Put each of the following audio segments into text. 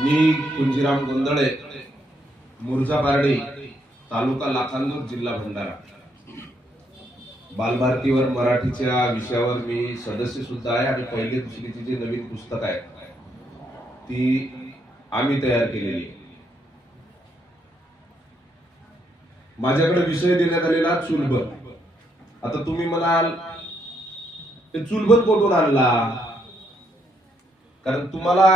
मी कुंजीराम गोंधळे, मुर्जापारडी, तालुका लाखांदूर, जिल्हा भंडारा. बालभारतीवर मराठीच्या विषयावर मी सदस्य सुद्धा आहे आणि पहिली दुसरीची जी नवीन पुस्तक आहे ती आम्ही तयार केलेली आहे. माझ्याकडे विषय देण्यात आलेला चुलबल. आता तुम्ही म्हणाल ते चुलबल कुठून आणला, कारण तुम्हाला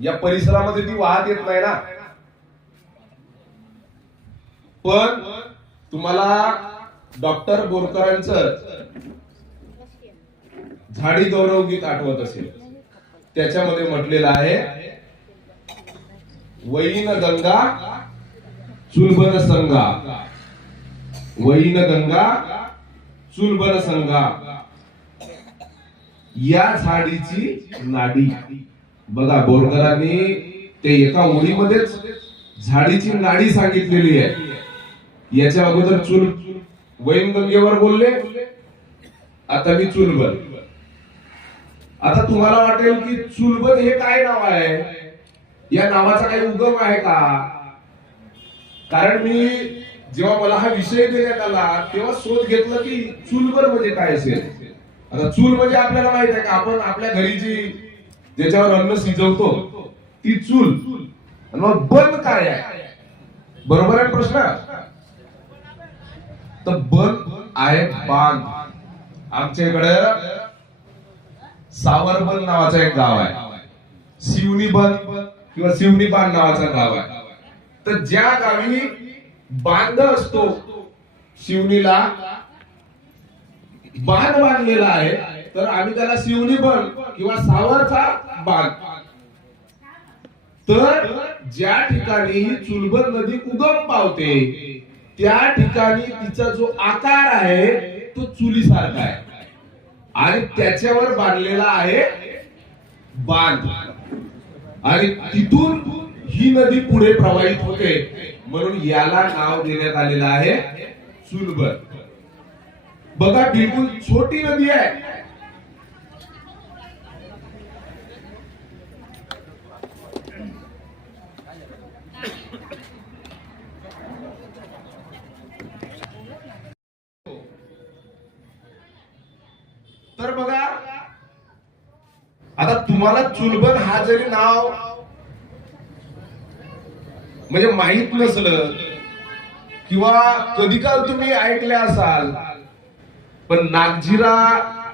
या परिसरामध्ये ती वाहत येत नाही ना. पण तुम्हाला डॉक्टर बोरकरांचं झाडी गौरव गीत आठवत असेल. त्याच्यामध्ये म्हटलेलं आहे, वैन गंगा चुलबन संगा, वैन गंगा चुलबन संगा, या झाडीची नाडी. बघा, बोरकरांनी ते एका ओळीमध्येच झाडीची नाडी सांगितलेली आहे. याच्या अगोदर वैनगंगेवर बोलले, आता मी चुलबल. आता तुम्हाला वाटेल की चुलबल हे काय नाव आहे, या नावाचा काही उगम आहे का? कारण मी जेव्हा मला हा विषय देण्यात आला तेव्हा शोध घेतलं की चुलबल म्हणजे काय असेल. आता चूल म्हणजे आपल्याला माहित आहे का, आपण आपल्या घरी जी ज्याच्यावर अन्न शिजवतो ती चूल. आणि मग बन काय आहे, बरोबर आहे प्रश्न. तर बन आहे बांध. आमच्या इकडे सावरबन नावाचा एक गाव आहे, शिवनी बन किंवा शिवनी बांध नावाचा गाव आहे. तर ज्या गावी बांध असतो, शिवनीला बांध बांधलेला आहे, तर आम्ही त्याला शिवनी बन किंवा सावरचा बांध. तर ज्या ठिकाणी चुलबल नदी उगम पावते त्या ठिकाणी तिचा जो आकार आहे तो चुलीसारखा आहे आणि त्याच्यावर बांधलेला आहे बांध. आणि तिथून ही नदी पुढे प्रवाहित होते, म्हणून याला नाव देण्यात आलेलं आहे चुलबल. बघा, बिलकुल छोटी नदी आहे. तर बघा, आता तुम्हाला चुलबल हा जरी नाव म्हणजे माहित नसलं किंवा कधी काळ तुम्ही ऐकले असाल, पण नागझिरा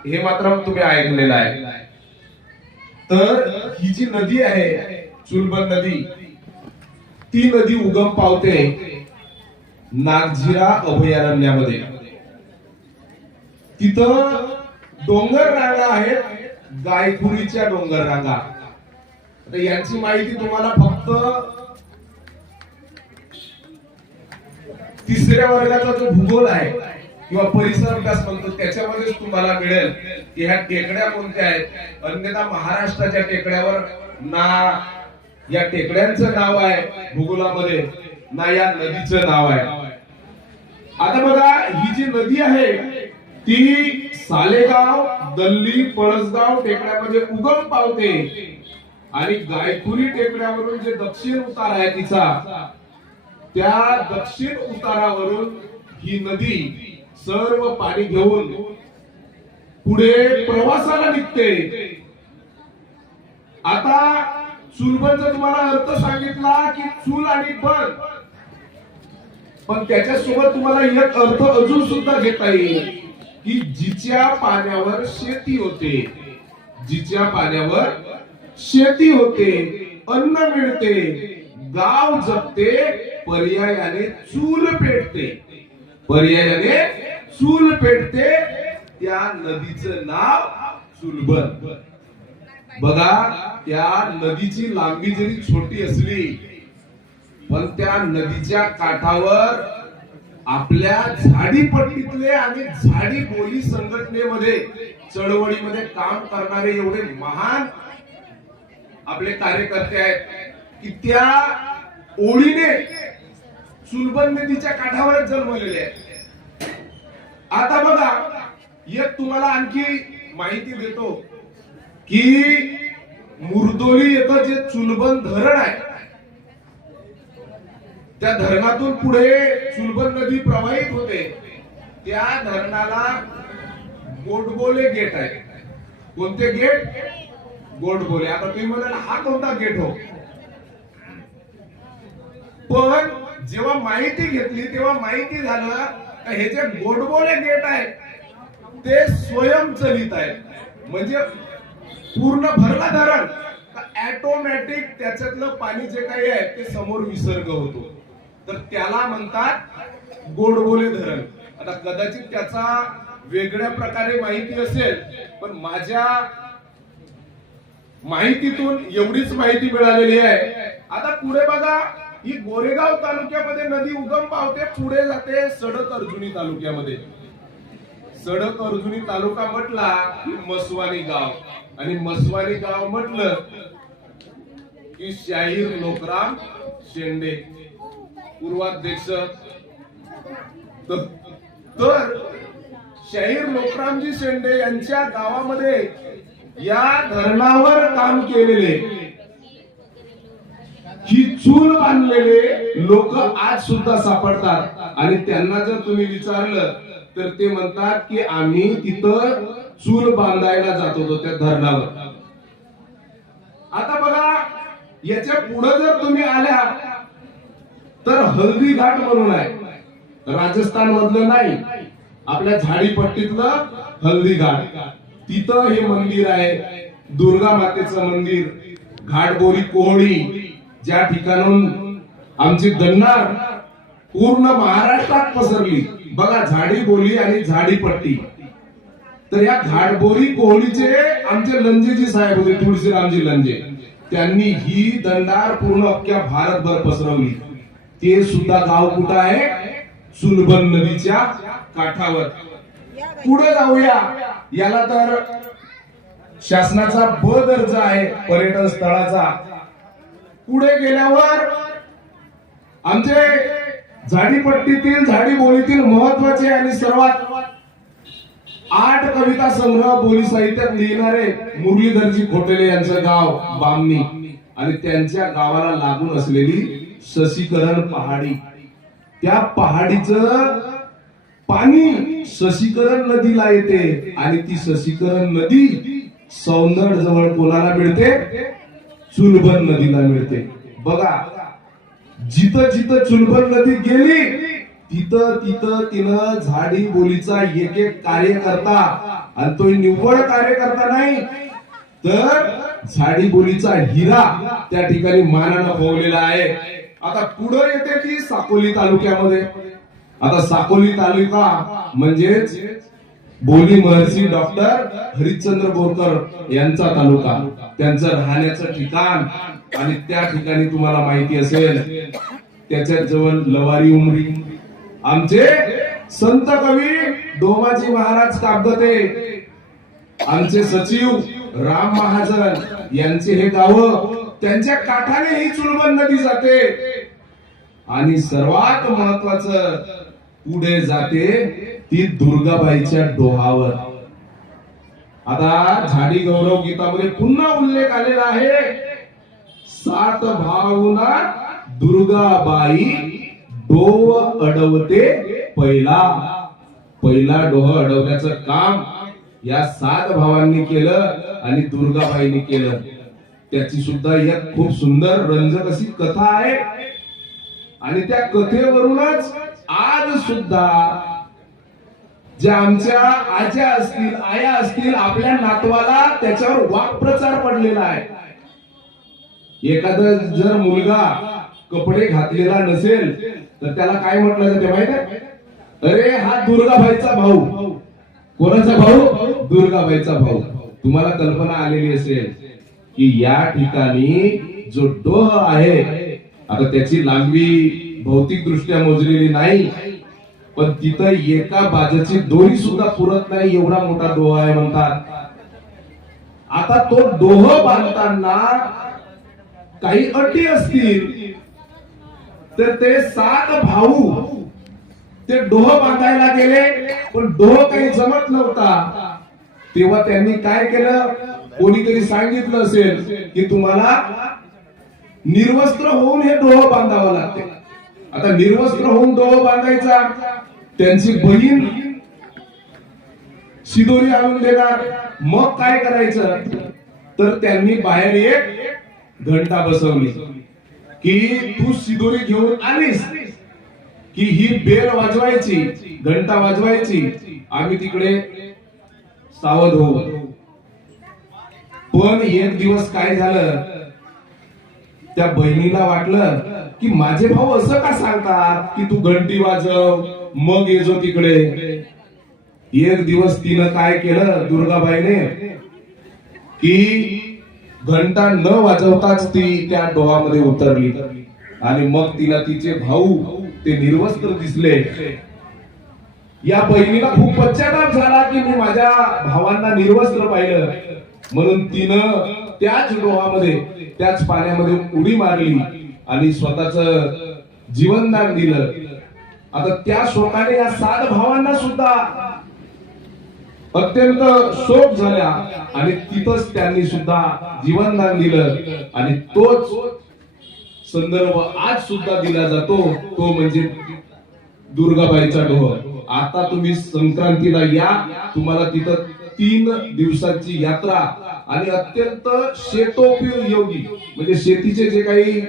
हे मात्र तुम्ही ऐकलेलं आहे. तर ही जी नदी आहे चुलबल नदी, ती नदी उगम पावते नागझिरा अभयारण्यामध्ये. तिथं डोंगर रांगा आहेत, गायखुरीच्या डोंगर रांगा. आता यांची माहिती तुम्हाला फक्त 3ऱ्या वर्गाचा जो भूगोल आहे किंवा परिसर विकास म्हणतो त्याच्यामध्येच तुम्हाला मिळेल की ह्या टेकड्या कोणत्या आहेत. अन्यथा महाराष्ट्राच्या टेकड्यावर ना या टेकड्यांचं नाव आहे भूगोलामध्ये, ना या नदीचं नाव आहे. आता बघा, ही जी नदी आहे ती सालेगाव, दल्ली, पळसगाव टेकड्यामध्ये उगम पावते आणि गायखुरी टेकड्यावरून जे दक्षिण उतार आहे तिचा, त्या दक्षिण उतारावरून ही नदी सर्व पाणी घेऊन पुढे प्रवासाला निघते. आता चुलबलचा तुम्हाला अर्थ सांगितला की चूल आणि बन, पण त्याच्यासोबत तुम्हाला एक अर्थ अजून सुद्धा घेता येईल की जिच्या पाण्यावर शेती होते, जिच्या पाण्यावर शेती होते, अन्न मिळते, गाव जगते, पर्यायाने चूल पेटते, पर्यायाने चूल पेटते, त्या नदीचं नाव चुलबल. बघा, त्या नदीची लांबी जरी छोटी असली पण त्या नदीच्या काठावर आपल्या झाडीपट्टीतले आणि झाडी बोली संघटनेमध्ये चळवळीमध्ये काम करणारे एवढे महान आपले कार्यकर्ते आहेत की त्या ओळीने चुलबल नदीच्या काठावर जन्मलेले आहेत. आता बघा, एक तुम्हाला आणखी माहिती देतो की मुरदोली येथं जे चुलबन धरण आहे, त्या धरणातून पुढे चुलबन नदी प्रवाहित होते. त्या धरणाला गोडबोले गेट आहे. कोणते गेट? गोडबोले. आता तुम्ही म्हणाल हा कोणता गेट हो? पण जेव्हा माहिती घेतली तेव्हा माहिती झालं हे जे गोडबोले गेट आहे ते स्वयंचलित आहे. म्हणजे पूर्ण भरला धरण ऑटोमॅटिक त्याच्यातलं पाणी जे काही आहे ते समोर विसर्ग होतो. तर त्याला म्हणतात गोडबोले धरण. आता कदाचित त्याचा वेगळ्या प्रकारे माहिती असेल, पण माझ्या माहितीतून एवढीच माहिती मिळालेली आहे. आता पुढे बघा, ही गोरेगाव तालुक्यामध्ये नदी उगम पावते, पुढे जाते सडक अर्जुनी तालुक्यामध्ये. सडक अर्जुनी तालुका म्हटला की मसवानी गाव, आणि मसवानी गाव म्हटलं की शाहीर लोकराम शेंडे पूर्वाध्यक्ष. तर शाहीर लोकरामजी शेंडे यांच्या गावामध्ये या धरणावर काम केलेले, ही चूल बांधलेले लोक आज सुद्धा सापडतात. आणि त्यांना जर तुम्ही विचारलं तर ते म्हणतात की आम्ही तिथं चूल बांधायला जात होतो त्या धरणावर. आता बघा, याच्या पुढे जर तुम्ही आल्या तर हल्दी घाट म्हणून आहे. राजस्थान मधलं नाही, आपल्या झाडीपट्टीतलं हल्दी घाट. तिथं हे मंदिर आहे, दुर्गा मातेचं मंदिर. घाटबोरी कोहळी, ज्या ठिकाणून आमची दन्नार पूर्ण महाराष्ट्रात पसरली. बघा, झाडी बोली आणि झाडीपट्टी. तर या घाटबोरी कोहळीचे आमचे लंजेजी साहेब होते, तुळशीरामजी लंजे. त्यांनी ही दंडार पूर्ण अख्ख्या भारतभर पसरवली. ते सुद्धा गाव कुठं आहे? चुलबन नदीच्या काठावर. पुढे जाऊया. याला तर शासनाचा ब दर्जा आहे पर्यटन स्थळाचा. पुढे गेल्यावर आमचे झाडीपट्टीतील झाडीबोलीतील महत्वाचे आणि सर्वात 8 कविता संग्रह बोली साहित्यात लिहिणारे मुरलीधरजी खोटेले यांचं गाव बामणी, आणि त्यांच्या गावाला लागून असलेली शशिकरण पहाडी. त्या पहाडीचं पाणी शशिकरण नदीला येते, आणि ती शशिकरण नदी सौंदर्य जवळ कोणाला मिळते? चुलबन नदीला मिळते. बघा, जिथं जिथं चुलबन नदी गेली तिथं तिथं तिनं झाडी बोलीचा एक एक कार्यकर्ता, आणि तो निव्वळ कार्यकर्ता नाही तर झाडी बोलीचा हिरा त्या ठिकाणी मानानं पोवलेला आहे. आता पुढे येते ती साकोली तालुक्यामध्ये. आता साकोली तालुका म्हणजेच बोली महर्षी डॉक्टर हरिश्चंद्र बोरकर यांचा तालुका, त्यांचं राहण्याचं ठिकाण. आणि त्या ठिकाणी तुम्हाला माहिती असेल त्याच्या जवळ लवारी उमरी. आमचे संत कवी डोमाजी महाराज कागदते, आमचे सचिव राम महाजन यांचे हे गाव, त्यांच्या काठाने ही चुलबन नदी जाते. आणि सर्वात महत्वाचं पुढे जाते ती दुर्गाबाईच्या डोहावर. आता झाडी गौरव गीतामध्ये पुन्हा उल्लेख आलेला आहे, 7 भावना दुर्गाबाई डोह अडवते पहिला. पहिला डोह अडवण्याचं काम या 7 भावांनी केलं आणि दुर्गाबाईंनी केलं. त्याची सुद्धा एक खूप सुंदर रंजक अशी कथा आहे. आणि त्या कथेवरूनच आज सुद्धा ज्या आमच्या आज्या असतील, आया असतील, आपल्या नातवाला त्याच्यावर वाक्प्रचार पडलेला आहे. एखादा जर मुलगा कपडे घातलेला नसेल तर त्याला काय म्हटलं जाते माहिती आहे? अरे हा दुर्गाबाईचा भाऊ. कोणाचा भाऊ? दुर्गाबाईचा भाऊ. तुम्हाला कल्पना आलेली असेल की या ठिकाणी जो डोह आहे, आता त्याची लांबी भौतिक दृष्ट्या मोजलेली नाही, पण तिथं एका बाजूची दोरी सुद्धा पुरत नाही एवढा मोठा डोह आहे म्हणतात. आता तो डोह बांधताना काही अटी असतील, तर ते 7 भाऊ ते डोह बांधायला गेले, पण डोह काही जमत नव्हता. तेव्हा त्यांनी काय केलं? कोणीतरी सांगितलं असेल की तुम्हाला निर्वस्त्र होऊन हे डोह बांधावं लागते. आता निर्वस्त्र होऊन डोह बांधायचा, त्यांची बहीण शिदोरी आणून देणार, मग काय करायचं, तर त्यांनी बाहेर एक घंटा बसवली की तू शिदोरी घेऊन आलीस की ही बेल वाजवायची, घंटा वाजवायची, आम्ही तिकडे सावध होऊ. पण एक दिवस काय झालं, त्या बहिणीला वाटलं की माझे भाऊ असं का सांगतात की तू घंटी वाजव मग येजो तिकडे. एक दिवस तिनं काय केलं दुर्गाबाईने की घंटा न वाजवताच ती त्या डोहामध्ये उतरली आणि मग तिला तिचे भाऊ ते निर्वस्त्र दिसले. या बहिणीला खूप पश्चाताप झाला की मी माझ्या भावांना निर्वस्त्र पाहिलं, म्हणून तिनं त्याच डोहामध्ये त्याच पाण्यामध्ये उडी मारली आणि स्वतःच जीवनदान दिलं. आता त्या शोकाने या 7 भावांना सुद्धा अत्यंत शोक झाला आणि तिथंच त्यांनी सुद्धा जीवनदान दिलं आणि तोच संदर्भ आज सुद्धा दिला जातो, तो म्हणजे दुर्गाबाईचा डोह. आता तुम्ही संक्रांतीला या, तुम्हाला तिथं 3 दिवसाची यात्रा आणि अत्यंत शेतोपयोगी म्हणजे शेतीचे जे काही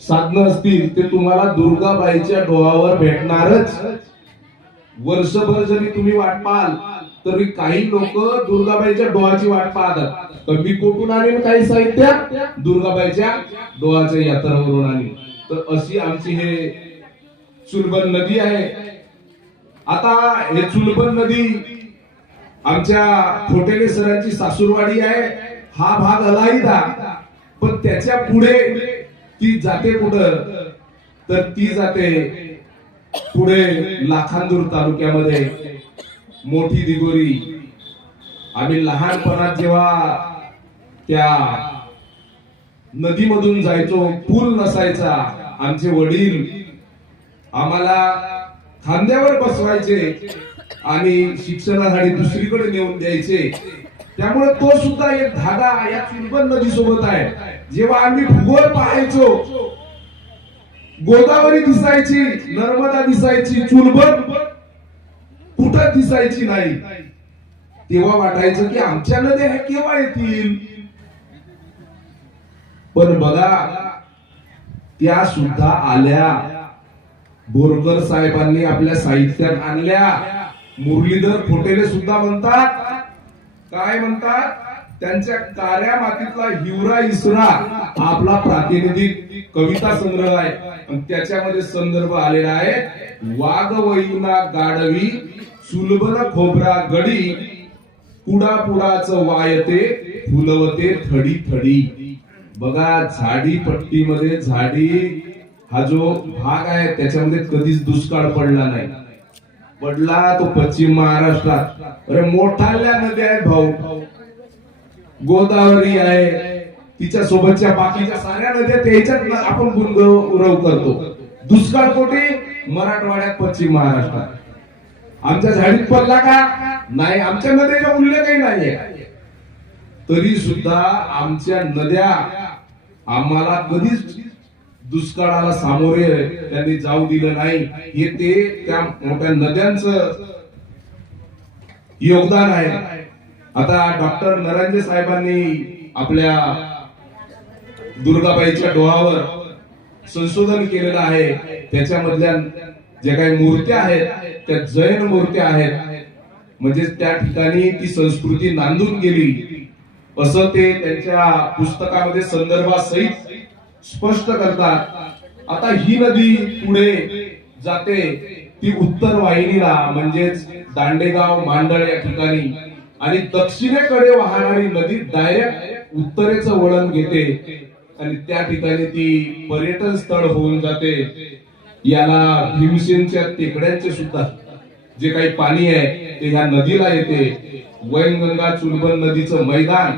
साधनं असतील ते तुम्हाला दुर्गाबाईच्या डोहावर भेटणारच. वर्षभर जरी तुम्ही वाट पाहाल तरी काही लोक दुर्गाबाईच्या डोहाची वाट पाहतात. तर मी कुठून आणीन काही साहित्य, दुर्गाबाईच्या डोहाच्या यात्रेवरून आणीन. तर अशी आमची हे चुलबन नदी आहे. आता हे चुलबन नदी आमच्या खोटेले सरांची सासूरवाडी आहे, हा भाग अलाहिदा. पण त्याच्या पुढे ती जाते कुठं, तर ती जाते पुढे लाखांदूर तालुक्यामध्ये मोठी दिगोरी. आम्ही लहानपणात जेव्हा त्या नदीमधून जायचो, पूल नसायचा, आमचे वडील आम्हाला खांद्यावर बसवायचे आणि शिक्षणासाठी दुसरीकडे नेऊन द्यायचे. त्यामुळे तो सुद्धा एक धागा या चुलबन नदी सोबत आहे. जेव्हा आम्ही भूगोल पाहायचो, गोदावरी दिसायची, नर्मदा दिसायची, चुलबन कुठं दिसायची नाही, तेव्हा वाटायचं की आमच्या नद्या ह्या केव्हा येतील. पण बघा त्या सुद्धा आल्या. बोरकर साहेबांनी आपल्या साहित्यात आणल्या. मुरलीधर फोटेले सुद्धा म्हणतात, काय म्हणतात, त्यांच्या काऱ्या मातीतला हिवरा इसरा आपला प्रातिनिधिक कविता संग्रह आहे आणि त्याच्यामध्ये संदर्भ आलेला आहे. वाघवैना गाडवी चुलबन खोबरा गडी, पुडापुडाच वायते फुलवते थडी थडी. बघा झाडी पट्टीमध्ये झाडी हा जो भाग आहे त्याच्यामध्ये कधीच दुष्काळ पडला नाही. पडला तो पश्चिम महाराष्ट्रात. अरे मोठाल्या नद्या आहेत भाऊ, गोदावरी आहे, तिच्या सोबतच्या बाकीच्या साऱ्या नद्या त्याच्यात आपण गुणगौरव करतो. दुष्काळ कोठे? मराठवाड्यात, पश्चिम महाराष्ट्रात. आमच्या झाडीत पडला का? नाही, आमच्या नद्याचा उल्लेखही नाहीये. तरी सुद्धा आमच्या नद्या आम्हाला कधीच दुष्काळाला सामोरे त्यांनी जाऊ दिलं नाही. हे ते त्या मोठ्या नद्यांचं योगदान आहे. आता डॉक्टर नरांजे साहेबांनी आपल्या दुर्गाबाईच्या डोहावर संशोधन केलेलं आहे. त्याच्यामधल्या जे काही मूर्त्या आहेत त्या जैन मूर्त्या आहेत, म्हणजे त्या ठिकाणी ती संस्कृती नांदून गेली असं ते त्यांच्या पुस्तकामध्ये संदर्भासहित स्पष्ट करतात. आता ही नदी पुढे जाते, ती उत्तर वाहिनीला म्हणजेच दांडेगाव मांडळ या ठिकाणी, आणि दक्षिणेकडे वाहणारी नदी डायरेक्ट उत्तरेचं वळण घेते आणि त्या ठिकाणी ती पर्यटन स्थळ होऊन जाते. याला भीमसेनच्या टेकड्यांचे सुद्धा जे काही पाणी आहे ते ह्या नदीला येते. वैनगंगा चुलबन नदीचं मैदान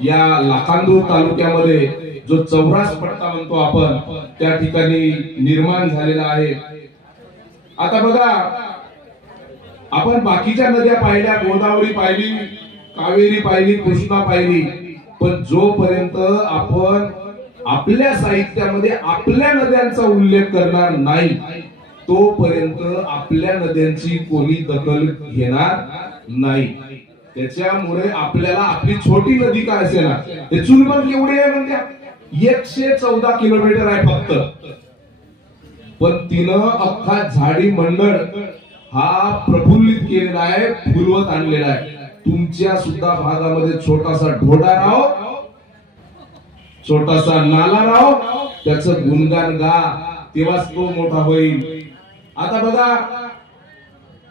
या लाखांदूर तालुक्यामध्ये जो चौरास पट्टा म्हणतो आपण, त्या ठिकाणी निर्माण झालेला आहे. आता बघा, आपण बाकीच्या नद्या पाहिल्या, गोदावरी पाहिली, कावेरी पाहिली, कृष्णा पाहिली, पण जोपर्यंत आपण आपल्या साहित्यामध्ये आपल्या नद्यांचा उल्लेख करणार नाही तोपर्यंत आपल्या नद्यांची कोणी दखल घेणार नाही. त्याच्यामुळे आपल्याला आपली छोटी नदी काय असेल ना, ते चुलबन केवढी आहे म्हणत्या, 114 किलोमीटर आहे फक्त, पण तिनं अख्खा झाडी मंडळ हा प्रफुल्लित केलेला आहे, फुलवत आणलेला आहे. तुमच्या सुद्धा भागामध्ये छोटासा ढोडा राव, छोटासा नाला राव, त्याचं गुणगान गा, तेव्हाच तो मोठा होईल. आता बघा,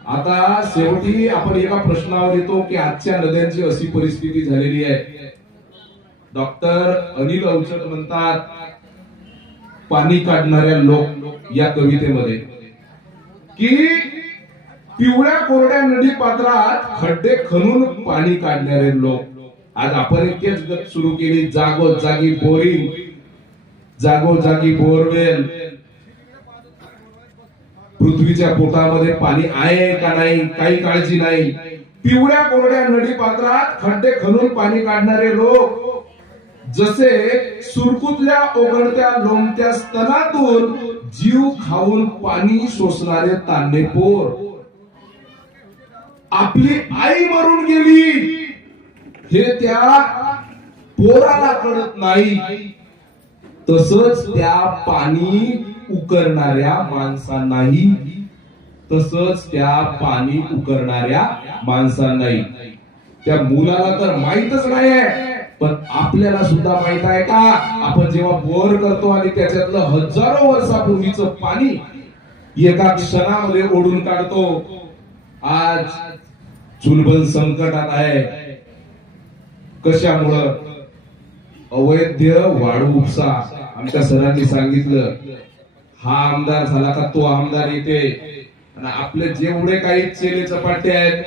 आता शेवटी आपण एका प्रश्नावर येतो की आजच्या नद्यांची अशी परिस्थिती झालेली आहे. डॉक्टर अनिल अवचट म्हणतात, पाणी काढणाऱ्या लोक या कवितेमध्ये, की पिवळ्या कोरड्या नदी पात्रात खड्डे खणून पाणी काढणारे लोक. आज आपण इतकेच गत सुरू केली, जागोजागी बोरिंग, जागोजागी बोरवेल. पृथ्वीच्या पोटामध्ये पाणी आहे का नाही काही काळजी नाही. पिवळ्या कोरड्या नदी पात्रात खड्डे खणून पाणी काढणारे लोक जसे सुरकुतल्या ओघळत्या लोंबत्या स्तनातून जीव खाऊन पाणी शोषणारे तान्हे पोर. आपली आई मरून गेली हे त्या पोराला कळत नाही, तसंच त्या पाणी उकरणाऱ्या माणसांनाही, तसंच त्या पाणी उकरणाऱ्या माणसांनाही. त्या मुलाला तर माहीतच नाही आहे, पण आपल्याला सुद्धा माहित आहे का, आपण जेव्हा बोर करतो आणि त्याच्यातलं हजारो वर्षापूर्वीचं पाणी एका क्षणामध्ये ओढून काढतो. आज चुलबन संकटात आहे. कशामुळं? अवैध वाळू उपसा. आमच्या सरांनी सांगितलं, हा आमदार झाला का तो आमदार येते आणि आपले जेवढे काही चेले चपाटे आहेत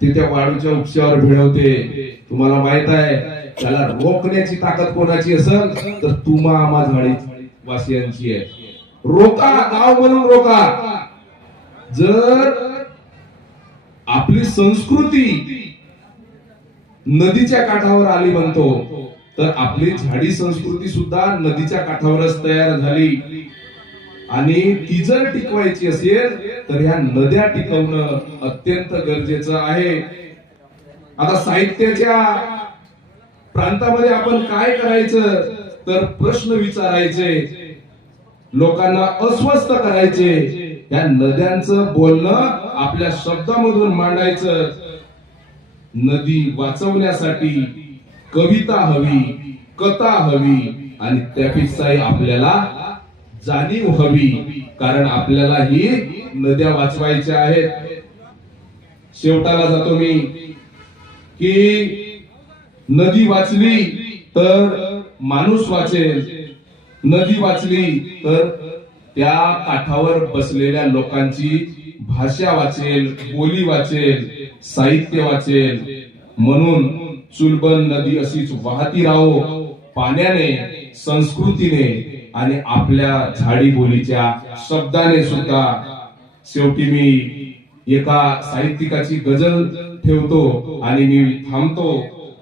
ते त्या वाळूच्या उपशावर भिडवते. तुम्हाला माहित आहे, त्याला रोखण्याची ताकद कोणाची असेल तर तुम्हा आम्हा झाडी वासियांची आहे. रोका, गाव म्हणून रोका. जर आपली संस्कृती नदीच्या काठावर आली म्हणतो, तर आपली झाडी संस्कृती सुद्धा नदीच्या काठावरच तयार झाली. आणि ती जर टिकवायची असेल तर ह्या नद्या टिकवणं अत्यंत गरजेचं आहे. आता साहित्याच्या प्रांतामध्ये आपण काय करायचं, तर प्रश्न विचारायचे, लोकांना अस्वस्थ करायचे, या नद्यांचं बोलणं आपल्या शब्दामधून मांडायचं. नदी वाचवण्यासाठी कविता हवी, कथा हवी आणि त्यापेक्षाही आपल्याला जाणीव हवी, कारण आपल्याला ही नद्या वाचवायच्या आहेत. शेवटाला जातो मी की नदी वाचली तर माणूस वाचेल, नदी वाचली तर त्या काठावर बसलेल्या लोकांची भाषा वाचेल, बोली वाचेल, साहित्य वाचेल. म्हणून चुलबन नदी अशीच वाहती राहो, पाण्याने, संस्कृतीने आणि आपल्या झाडी बोलीच्या शब्दाने सुद्धा. शेवटी मी एका साहित्यिकाची गझल ठेवतो आणि मी थांबतो.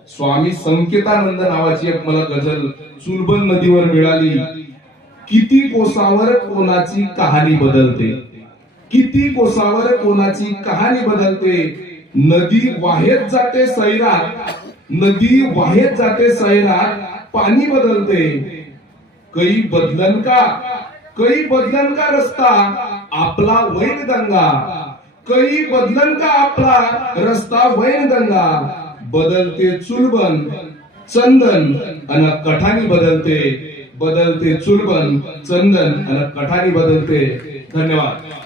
स्वामी संकेतानंद नावाची एक मला गझल चुलबन नदीवर मिळाली. किती कोसावर कोणाची कहाणी बदलते, किती कोसावर कोणाची कहाणी बदलते. नदी वाहेत जाते सैरात, नदी वाहेत जाते सैरात, पाणी बदलते. कई बदलन का, कई बदलन का रस्ता आपला वैन गंगा, कई बदलन का आपला रस्ता वैन गंगा. बदलते चुलबन चंदन अन कठानी बदलते, बदलते चुलबन चंदन अन कठानी बदलते. धन्यवाद.